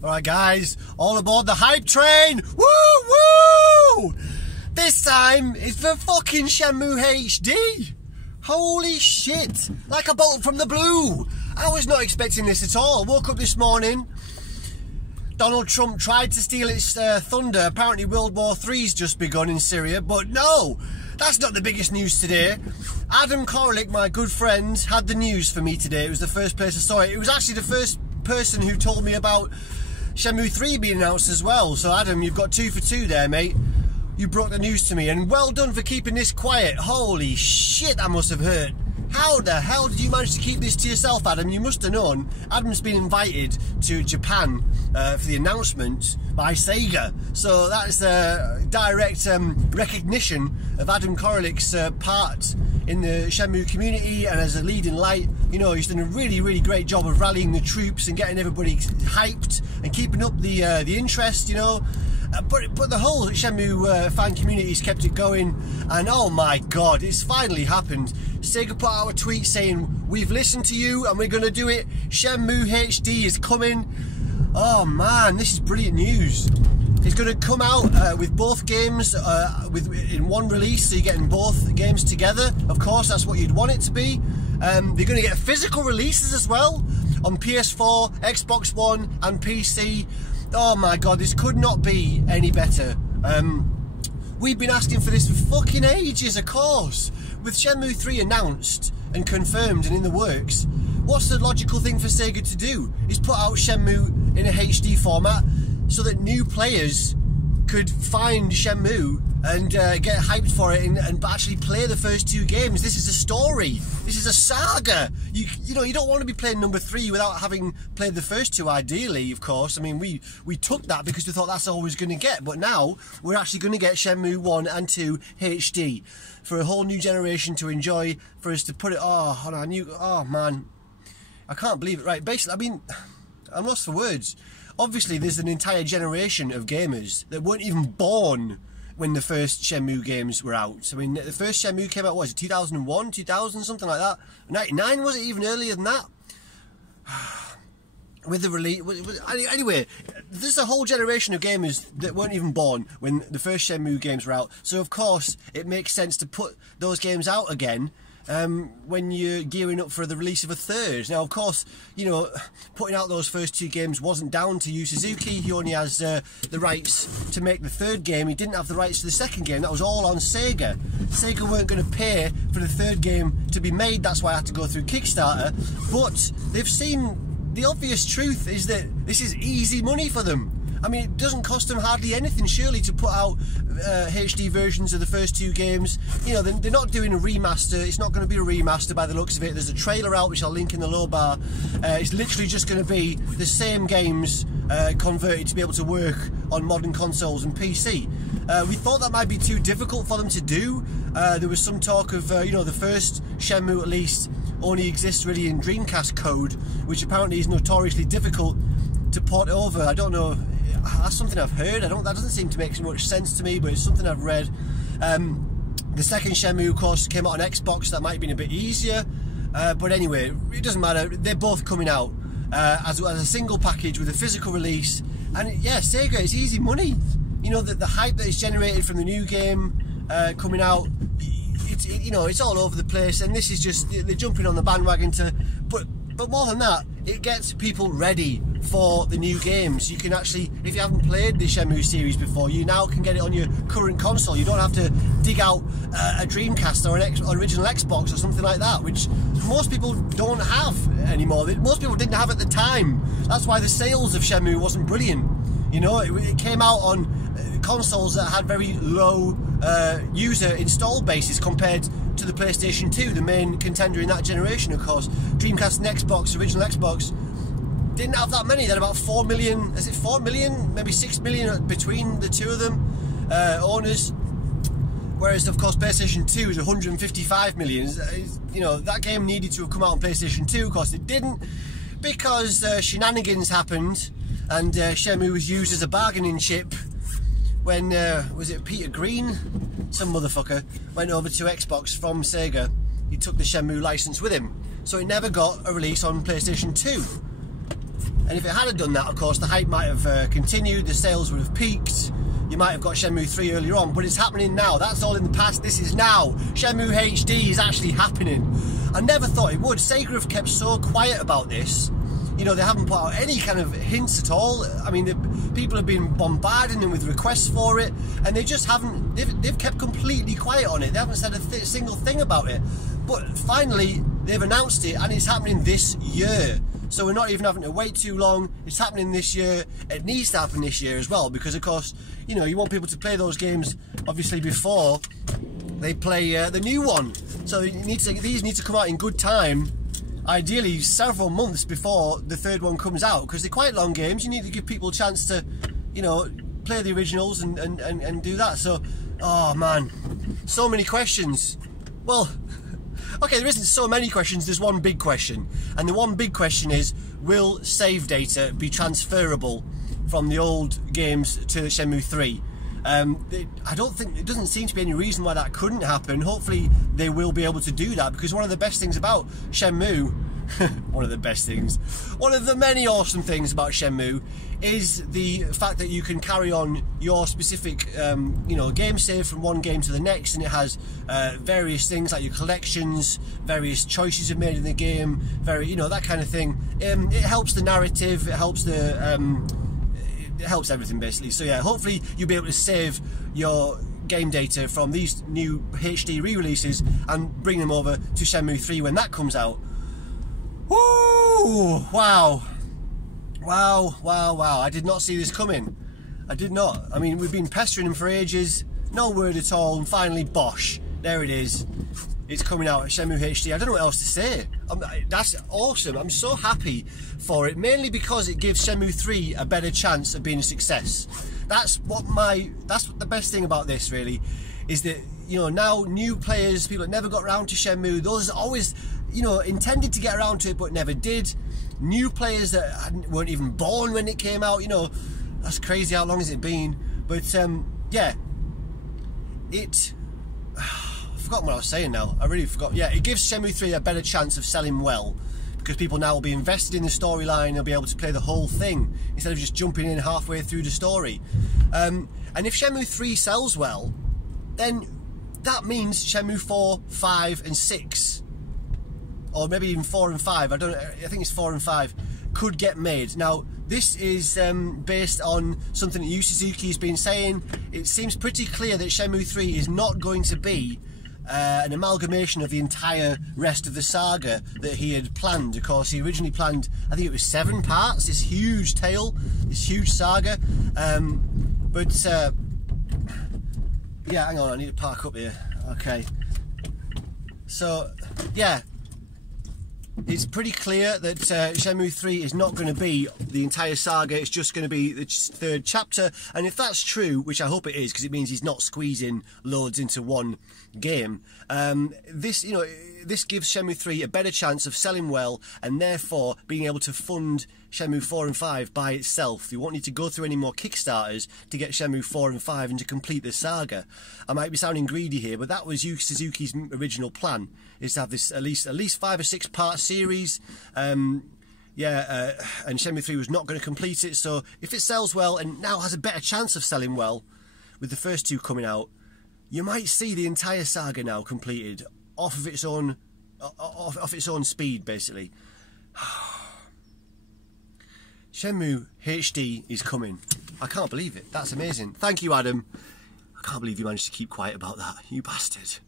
Alright guys, all aboard the hype train! Woo woo! This time it's for fucking Shenmue HD! Holy shit! Like a bolt from the blue! I was not expecting this at all. Woke up this morning, Donald Trump tried to steal its thunder. Apparently World War III's just begun in Syria, but no! That's not the biggest news today. Adam Koralik, my good friend, had the news for me today. It was the first place I saw it. It was actually the first person who told me about Shenmue 3 being announced as well. So Adam, you've got 2 for 2 there, mate. You brought the news to me, and well done for keeping this quiet. Holy shit, that must have hurt. How the hell did you manage to keep this to yourself, Adam? You must have known. Adam's been invited to Japan for the announcement by Sega. So that's direct recognition of Adam Koralik's part in the Shenmue community, and as a leading light, you know, he's done a really, really great job of rallying the troops and getting everybody hyped and keeping up the interest, you know. But the whole Shenmue fan community's kept it going, and oh my god, it's finally happened. Sega put out a tweet saying, "We've listened to you and we're going to do it. Shenmue HD is coming." Oh man, this is brilliant news. It's going to come out with both games in one release, so you're getting both games together. Of course, that's what you'd want it to be. They're going to get physical releases as well on PS4, Xbox One and PC. Oh my god, this could not be any better. We've been asking for this for fucking ages, of course. With Shenmue 3 announced and confirmed and in the works, what's the logical thing for Sega to do? Is put out Shenmue in a HD format so that new players could find Shenmue and get hyped for it and actually play the first 2 games. This is a story. This is a saga. You know, you don't want to be playing number 3 without having played the first 2, ideally, of course. I mean, we took that because we thought that's all we was going to get, but now we're actually going to get Shenmue 1 and 2 HD for a whole new generation to enjoy, for us to put it on our new... Oh, man. I can't believe it. Right, basically, I mean, I'm lost for words. Obviously, there's an entire generation of gamers that weren't even born when the first Shenmue games were out. I mean, the first Shenmue came out, what was it, 2001, 2000, something like that? 99, was it even earlier than that? With the release... Anyway, there's a whole generation of gamers that weren't even born when the first Shenmue games were out. So, of course, it makes sense to put those games out again when you're gearing up for the release of a third. Now, of course, you know, putting out those first 2 games wasn't down to Yu Suzuki. He only has the rights to make the third game. He didn't have the rights to the second game. That was all on Sega. Sega weren't going to pay for the third game to be made. That's why I had to go through Kickstarter. But they've seen... The obvious truth is that this is easy money for them. I mean, it doesn't cost them hardly anything, surely, to put out HD versions of the first 2 games. You know, they're not doing a remaster. It's not going to be a remaster by the looks of it. There's a trailer out, which I'll link in the low bar. It's literally just going to be the same games converted to be able to work on modern consoles and PC. We thought that might be too difficult for them to do. There was some talk of, you know, the first Shenmue, at least, only exists really in Dreamcast code, which apparently is notoriously difficult to port over. I don't know, that's something I've heard. That doesn't seem to make much sense to me, but it's something I've read. The second Shenmue, of course, came out on Xbox. That might have been a bit easier, but anyway, it doesn't matter. They're both coming out as a single package with a physical release, and yeah, Sega, it's easy money. You know, the hype that is generated from the new game coming out, you know, it's all over the place, and this is just, they're jumping on the bandwagon to, but more than that, it gets people ready for the new games. You can actually, if you haven't played the Shenmue series before, you now can get it on your current console. You don't have to dig out a Dreamcast or an original Xbox or something like that, which most people don't have anymore. Most people didn't have at the time. That's why the sales of Shenmue wasn't brilliant. You know, it came out on consoles that had very low user install bases compared to the PlayStation 2, the main contender in that generation, of course. Dreamcast and Xbox, original Xbox, didn't have that many. They had about 4 million, is it 4 million? Maybe 6 million between the two of them, owners. Whereas, of course, PlayStation 2 is 155 million. You know, that game needed to have come out on PlayStation 2, of course it didn't, because shenanigans happened, and Shenmue was used as a bargaining chip when, was it Peter Green? Some motherfucker went over to Xbox from Sega. He took the Shenmue license with him, so it never got a release on PlayStation 2. And if it had done that, of course, the hype might have continued, the sales would have peaked, you might have got Shenmue 3 earlier on, but it's happening now. That's all in the past, this is now. Shenmue HD is actually happening. I never thought it would. Sega have kept so quiet about this. You know, they haven't put out any kind of hints at all. I mean, people have been bombarding them with requests for it, and they just haven't, they've kept completely quiet on it. They haven't said a single thing about it. But finally, they've announced it, and it's happening this year. So we're not even having to wait too long. It's happening this year. It needs to happen this year as well, because of course, you know, you want people to play those games obviously before they play the new one. So these need to come out in good time, ideally several months before the third one comes out, because they're quite long games. You need to give people a chance to, you know, play the originals and do that. So, oh man, so many questions. Well, okay, there isn't so many questions, there's one big question. And the one big question is, will save data be transferable from the old games to Shenmue 3? I don't think, it doesn't seem to be any reason why that couldn't happen. Hopefully they will be able to do that, because one of the best things about Shenmue, one of the many awesome things about Shenmue is the fact that you can carry on your specific you know, game save from one game to the next, and it has various things like your collections, various choices you've made in the game, you know, that kind of thing. It helps the narrative, it helps it helps everything basically. So yeah, hopefully you'll be able to save your game data from these new HD re-releases and bring them over to Shenmue 3 when that comes out. Woo! Wow. Wow, wow, wow. I did not see this coming. I did not. I mean, we've been pestering him for ages, no word at all, and finally, bosh, there it is. It's coming out at Shenmue HD. I don't know what else to say. That's awesome. I'm so happy for it, mainly because it gives Shenmue 3 a better chance of being a success. That's the best thing about this, really, is that, you know, now new players, people that never got around to Shenmue, those that always, you know, intended to get around to it but never did, new players that weren't even born when it came out, you know, that's crazy. How long has it been? But yeah, I've forgotten what I was saying now. I really forgot. Yeah, it gives Shenmue 3 a better chance of selling well, because people now will be invested in the storyline. They'll be able to play the whole thing instead of just jumping in halfway through the story. And if Shenmue 3 sells well, then that means Shenmue 4, 5 and 6, or maybe even 4 and 5, I think it's 4 and 5, could get made. Now, this is based on something that Yu Suzuki's been saying. It seems pretty clear that Shenmue 3 is not going to be an amalgamation of the entire rest of the saga that he had planned. Of course, he originally planned, I think it was 7 parts, this huge tale, this huge saga. Yeah, hang on, I need to park up here. Okay. So, yeah. It's pretty clear that Shenmue 3 is not going to be the entire saga, it's just going to be the 3rd chapter. And if that's true, which I hope it is, because it means he's not squeezing loads into one game, this gives Shenmue 3 a better chance of selling well, and therefore being able to fund Shenmue 4 and 5 by itself. You won't need to go through any more Kickstarters to get Shenmue 4 and 5 and to complete the saga. I might be sounding greedy here, but that was Yu Suzuki's original plan, is to have this at least 5 or 6 part series. And Shenmue 3 was not going to complete it, so if it sells well and now has a better chance of selling well with the first 2 coming out, you might see the entire saga now completed off of its own speed, basically. Shenmue HD is coming. I can't believe it. That's amazing. Thank you, Adam. I can't believe you managed to keep quiet about that, you bastard.